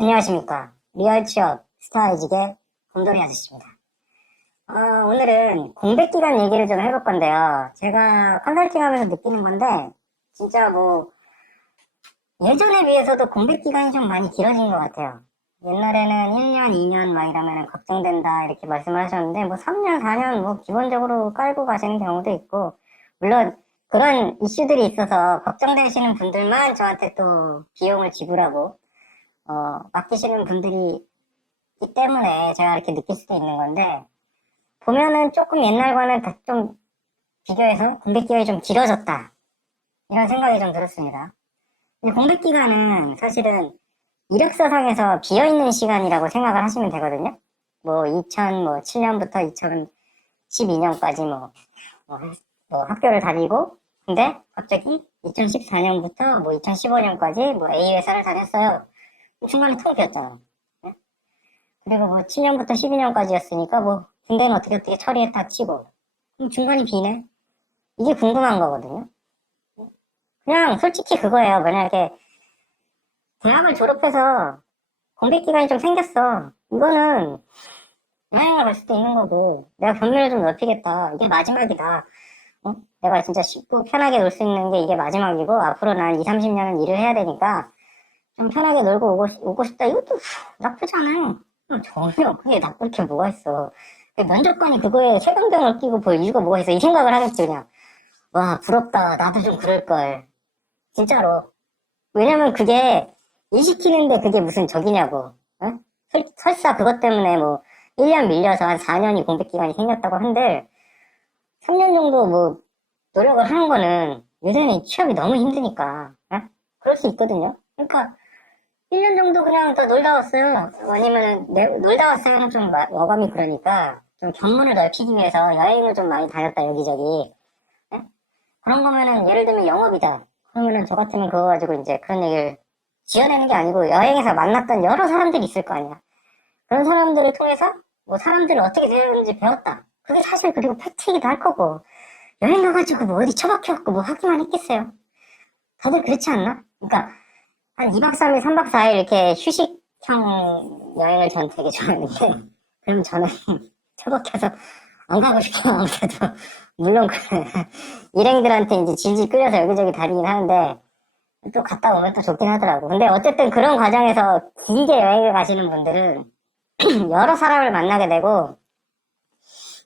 안녕하십니까. 리얼취업 스타이직의 곰돌이 아저씨입니다. 오늘은 공백기간 얘기를 좀 해볼 건데요. 제가 컨설팅 하면서 느끼는 건데, 진짜 뭐, 예전에 비해서도 공백기간이 좀 많이 길어진 것 같아요. 옛날에는 1년, 2년 막 이러면 걱정된다 이렇게 말씀을 하셨는데, 뭐 3년, 4년 뭐 기본적으로 깔고 가시는 경우도 있고, 물론 그런 이슈들이 있어서 걱정되시는 분들만 저한테 또 비용을 지불하고, 맡기시는 분들이 있기 때문에 제가 이렇게 느낄 수도 있는 건데, 보면은 조금 옛날과는 좀 비교해서 공백기간이 좀 길어졌다. 이런 생각이 좀 들었습니다. 근데 공백기간은 사실은 이력서상에서 비어있는 시간이라고 생각을 하시면 되거든요. 뭐 2007년부터 2012년까지 뭐 학교를 다니고, 근데 갑자기 2014년부터 뭐 2015년까지 뭐 A 회사를 다녔어요. 중간에 텅 비었잖아. 네? 그리고 뭐 7년부터 12년까지였으니까 뭐 군대는 어떻게 처리했다 치고, 그럼 중간이 비네? 이게 궁금한 거거든요. 그냥 솔직히 그거예요. 만약에 대학을 졸업해서 공백기간이 좀 생겼어. 이거는 여행을 갈 수도 있는 거고, 내가 경로를 좀 넓히겠다. 이게 마지막이다. 내가 진짜 쉽고 편하게 놀 수 있는 게 이게 마지막이고, 앞으로 난 2, 30년은 일을 해야 되니까 좀 편하게 놀고 오고 싶다. 이것도 나쁘지 않아요. 전혀 그게 나쁠 게 뭐가 있어. 면접관이 그거에 색안경을 끼고 볼 이유가 뭐가 있어. 이 생각을 하겠지, 그냥. 와, 부럽다. 나도 좀 그럴걸. 진짜로. 왜냐면 그게 일 시키는데 그게 무슨 적이냐고. 어? 설사 그것 때문에 뭐 1년 밀려서 한 4년이 공백기간이 생겼다고 한들 3년 정도 뭐 노력을 하는 거는 요새는 취업이 너무 힘드니까 그럴 수 있거든요. 그러니까 1년 정도 그냥 더 놀다 왔어요. 아니면은 놀다 왔어요는 좀 어감이 그러니까 좀 견문을 넓히기 위해서 여행을 좀 많이 다녔다 여기저기. 예? 그런 거면은 예를 들면 영업이다. 그러면은 저 같으면 그거 가지고 이제 그런 얘기를 지어내는 게 아니고 여행에서 만났던 여러 사람들이 있을 거 아니야. 그런 사람들을 통해서 뭐 사람들이 어떻게 되는지 배웠다. 그게 사실 그리고 팩트이기도 할 거고 여행 가가지고 뭐 어디 처박혀갖고 뭐 하기만 했겠어요. 다들 그렇지 않나? 그러니까 한 2박 3일, 3박 4일 이렇게 휴식형 여행을 전 되게 좋아하는데 그럼 저는 처박혀서 안 가고 싶어요. 아무래도 물론 일행들한테 이제 질질 끌려서 여기저기 다니긴 하는데 또 갔다 오면 또 좋긴 하더라고. 근데 어쨌든 그런 과정에서 길게 여행을 가시는 분들은 여러 사람을 만나게 되고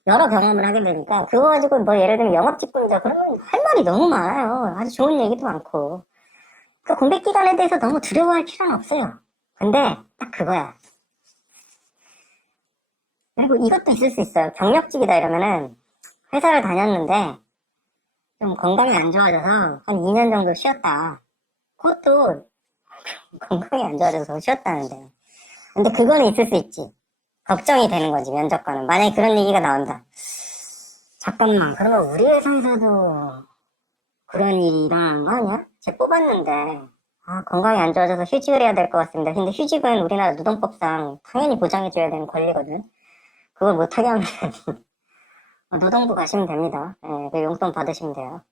여러 경험을 하게 되니까 그거 가지고 뭐 예를 들면 영업 직군이다 그러면 할 말이 너무 많아요. 아주 좋은 얘기도 많고. 그 공백 기간에 대해서 너무 두려워할 필요는 없어요. 근데 딱 그거야. 그리고 이것도 있을 수 있어요. 경력직이다 이러면은 회사를 다녔는데 좀 건강이 안 좋아져서 한 2년 정도 쉬었다. 그것도 건강이 안 좋아져서 쉬었다는데. 근데 그거는 있을 수 있지. 걱정이 되는 거지, 면접관은. 만약에 그런 얘기가 나온다. 잠깐만, 그러면 우리 회사에서도 그런 일이 일어나는 거 아니야? 쟤 뽑았는데, 건강이 안 좋아져서 휴직을 해야 될 것 같습니다. 근데 휴직은 우리나라 노동법상 당연히 보장해줘야 되는 권리거든. 그걸 못하게 하면 노동부 가시면 됩니다. 예, 그 용돈 받으시면 돼요.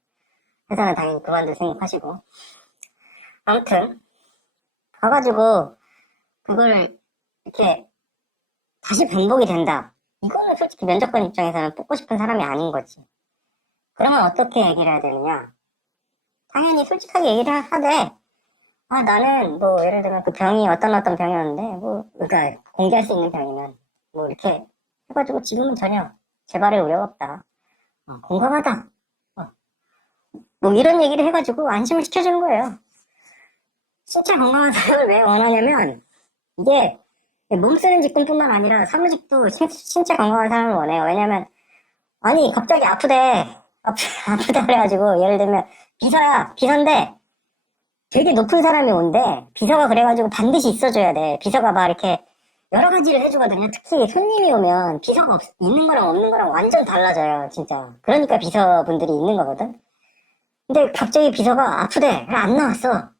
회사는 당연히 그만둘 생각하시고. 아무튼, 가가지고, 그걸 이렇게 다시 반복이 된다. 이거는 솔직히 면접관 입장에서는 뽑고 싶은 사람이 아닌 거지. 그러면 어떻게 얘기를 해야 되느냐? 당연히 솔직하게 얘기를 하되, 나는 뭐 예를 들면 그 병이 어떤 병이었는데, 뭐, 그러니까 공개할 수 있는 병이면, 뭐 이렇게 해가지고 지금은 전혀 재발의 우려가 없다. 건강하다. 어, 뭐 이런 얘기를 해가지고 안심을 시켜주는 거예요. 진짜 건강한 사람을 왜 원하냐면, 이게 몸 쓰는 직군뿐만 아니라 사무직도 진짜 건강한 사람을 원해요. 왜냐면 아니 갑자기 아프다 그래가지고 예를 들면 비서인데 되게 높은 사람이 온대. 비서가 그래가지고 반드시 있어줘야 돼. 비서가 막 이렇게 여러 가지를 해주거든요. 특히 손님이 오면 비서가 있는 거랑 없는 거랑 완전 달라져요. 진짜. 그러니까 비서분들이 있는 거거든. 근데 갑자기 비서가 아프대. 안 나왔어.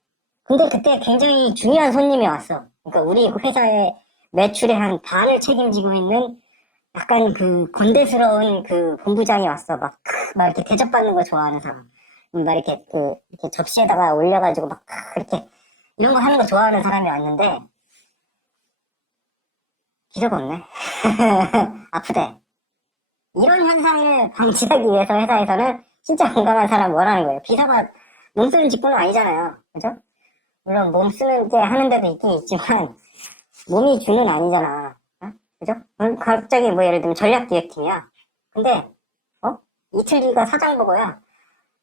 근데 그때 굉장히 중요한 손님이 왔어. 그러니까 우리 회사의 매출의 한 반을 책임지고 있는 약간 그 건대스러운 그 본부장이 왔어. 막 이렇게 대접받는 거 좋아하는 사람. 막 이렇게 이렇게 접시에다가 올려가지고 막 이렇게 이런 거 하는 거 좋아하는 사람이 왔는데 기저가 없네. 아프대. 이런 현상을 방지하기 위해서 회사에서는 진짜 건강한 사람 뭐라는 거예요. 비서가 몸 쓰는 직군은 아니잖아요. 그죠? 물론 몸 쓰는 게 하는 데도 있긴 있지만 몸이 주는 아니잖아. 어? 그죠? 갑자기 뭐 예를 들면 전략기획팀이야. 근데 이틀 뒤가 사장 보고야.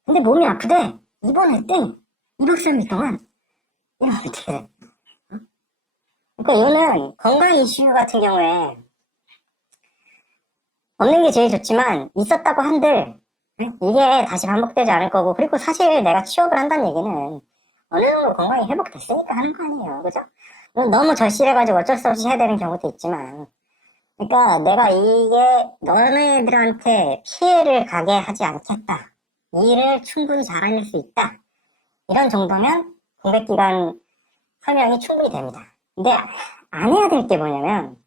근데 몸이 아프대. 입원했대. 2박 3일 동안. 이러면 어떻게 돼? 그러니까 얘는 건강 이슈 같은 경우에 없는 게 제일 좋지만 있었다고 한들 이게 다시 반복되지 않을 거고, 그리고 사실 내가 취업을 한다는 얘기는 어느 정도 건강이 회복됐으니까 하는 거 아니에요. 그죠? 너무 절실해가지고 어쩔 수 없이 해야 되는 경우도 있지만, 그러니까 내가 이게 너네들한테 피해를 가게 하지 않겠다. 이 일을 충분히 잘해낼 수 있다. 이런 정도면 공백기간 설명이 충분히 됩니다. 근데 안 해야 될 게 뭐냐면,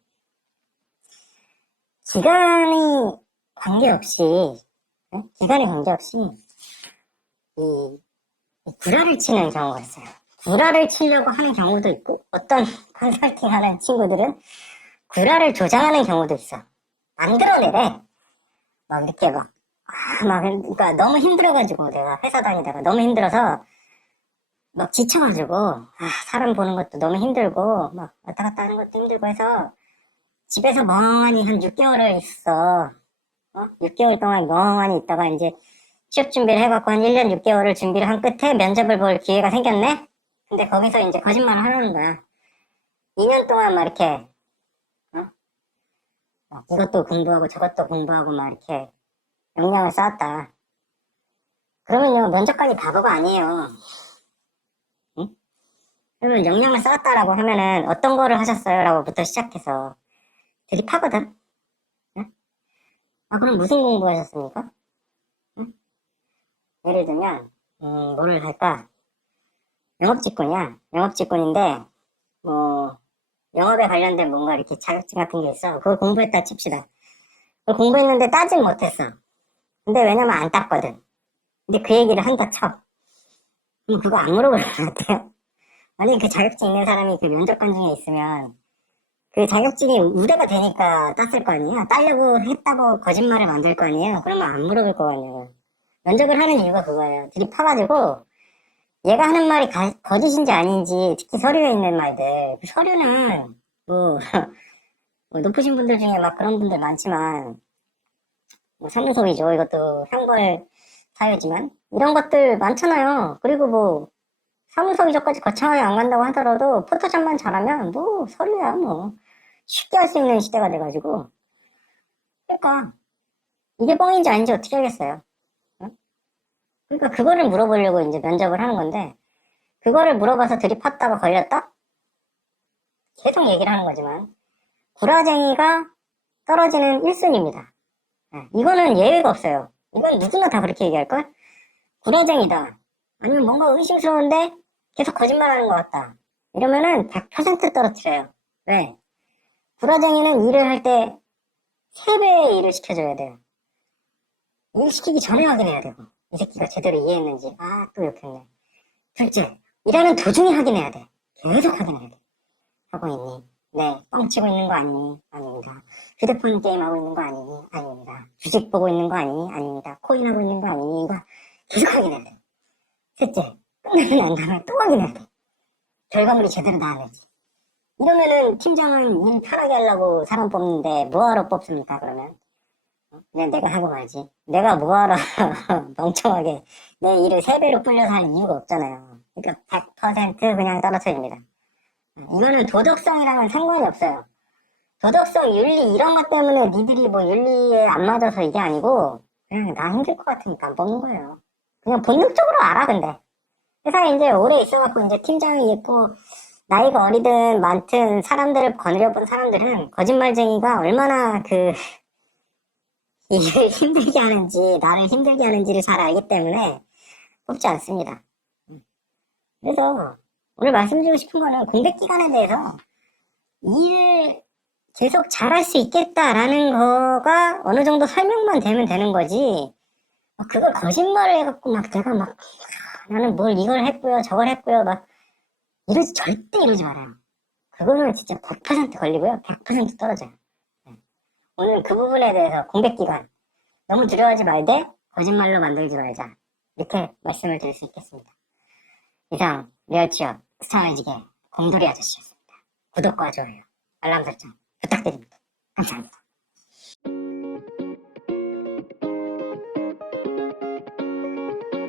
기간이 관계없이 이 구라를 치는 경우가 있어요. 구라를 치려고 하는 경우도 있고, 어떤 컨설팅 하는 친구들은 구라를 조장하는 경우도 있어. 만들어내래. 막 이렇게 그러니까 너무 힘들어가지고, 내가 회사 다니다가 너무 힘들어서 막 지쳐가지고, 사람 보는 것도 너무 힘들고, 막 왔다 갔다 하는 것도 힘들고 해서 집에서 멍하니 한 6개월을 있어. 6개월 동안 멍하니 있다가 이제 취업 준비를 해갖고 한 1년 6개월을 준비를 한 끝에 면접을 볼 기회가 생겼네? 근데 거기서 이제 거짓말을 하는 거야. 2년 동안 막 이렇게, 이것도 공부하고 저것도 공부하고 막 이렇게 역량을 쌓았다. 그러면요, 면접관이 바보가 아니에요. 응? 그러면 역량을 쌓았다라고 하면은 어떤 거를 하셨어요? 라고부터 시작해서 드립하거든? 응? 그럼 무슨 공부하셨습니까? 응? 예를 들면, 뭐를 할까? 영업직군이야. 영업직군인데, 뭐, 영업에 관련된 뭔가 이렇게 자격증 같은 게 있어. 그걸 공부했다 칩시다. 그걸 공부했는데 따진 못했어. 근데 왜냐면 안 땄거든. 근데 그 얘기를 한다 쳐. 그럼 그거 안 물어볼 것 같아요. 만약에 그 자격증 있는 사람이 그 면접관 중에 있으면 그 자격증이 우대가 되니까 땄을 거 아니에요. 따려고 했다고 거짓말을 만들 거 아니에요. 그러면 안 물어볼 거 아니에요. 면접을 하는 이유가 그거예요. 들이파가지고 얘가 하는 말이 거짓인지 아닌지, 특히 서류에 있는 말들. 그 서류는 뭐 높으신 분들 중에 막 그런 분들 많지만, 뭐 사무소 위조, 이것도 형벌 사유지만 이런 것들 많잖아요. 그리고 뭐 사무소 위조까지 거창하게 안 간다고 하더라도 포토샵만 잘하면 뭐 서류야 뭐 쉽게 할 수 있는 시대가 돼가지고. 그러니까 이게 뻥인지 아닌지 어떻게 알겠어요. 응? 그러니까 그거를 물어보려고 이제 면접을 하는 건데, 그거를 물어봐서 들이팠다가 걸렸다? 계속 얘기를 하는 거지만 구라쟁이가 떨어지는 1순위입니다. 이거는 예외가 없어요. 이건 누구나 다 그렇게 얘기할걸? 구라쟁이다. 아니면 뭔가 의심스러운데 계속 거짓말하는 것 같다. 이러면은 100% 떨어뜨려요. 왜? 구라쟁이는 일을 할 때 3배의 일을 시켜줘야 돼요. 일 시키기 전에 확인해야 되고, 이 새끼가 제대로 이해했는지. 또 욕했네. 둘째, 일하는 도중에 확인해야 돼. 계속 확인해야 돼. 하고 있니? 네. 뻥치고 있는 거 아니니? 아닙니다. 휴대폰 게임하고 있는 거 아니니? 아닙니다. 주식 보고 있는 거 아니니? 아닙니다. 코인 하고 있는 거 아니니? 이거 계속 확인해야 돼. 셋째, 끝나고 난 다음에 또 확인해야 돼. 결과물이 제대로 나왔는지. 이러면은 팀장은 일 편하게 하려고 사람 뽑는데 뭐하러 뽑습니까, 그러면? 그냥 내가 하고 말지. 내가 뭐하러 멍청하게 내 일을 3배로 불려서 할 이유가 없잖아요. 그러니까 100% 그냥 떨어뜨립니다. 이거는 도덕성이랑은 상관이 없어요. 도덕성, 윤리 이런 것 때문에 니들이 뭐 윤리에 안 맞아서 이게 아니고, 그냥 나 힘들 것 같으니까 안 뽑는 거예요. 그냥 본능적으로 알아. 근데 회사에 이제 오래 있어갖고 이제 팀장이 있고 나이가 어리든 많든 사람들을 거느려본 사람들은 거짓말쟁이가 얼마나 일을 힘들게 하는지, 나를 힘들게 하는지를 잘 알기 때문에 뽑지 않습니다. 그래서 오늘 말씀드리고 싶은 거는 공백 기간에 대해서 일을 계속 잘할 수 있겠다라는 거가 어느 정도 설명만 되면 되는 거지, 그걸 거짓말을 해갖고 막 내가 막 나는 뭘 이걸 했고요 저걸 했고요 막 절대 이러지 말아요. 그거는 진짜 100% 걸리고요. 100% 떨어져요. 네. 오늘 그 부분에 대해서 공백기간 너무 두려워하지 말되 거짓말로 만들지 말자. 이렇게 말씀을 드릴 수 있겠습니다. 이상 리얼취업 스타매직의 공돌이 아저씨였습니다. 구독과 좋아요, 알람 설정 부탁드립니다. 감사합니다.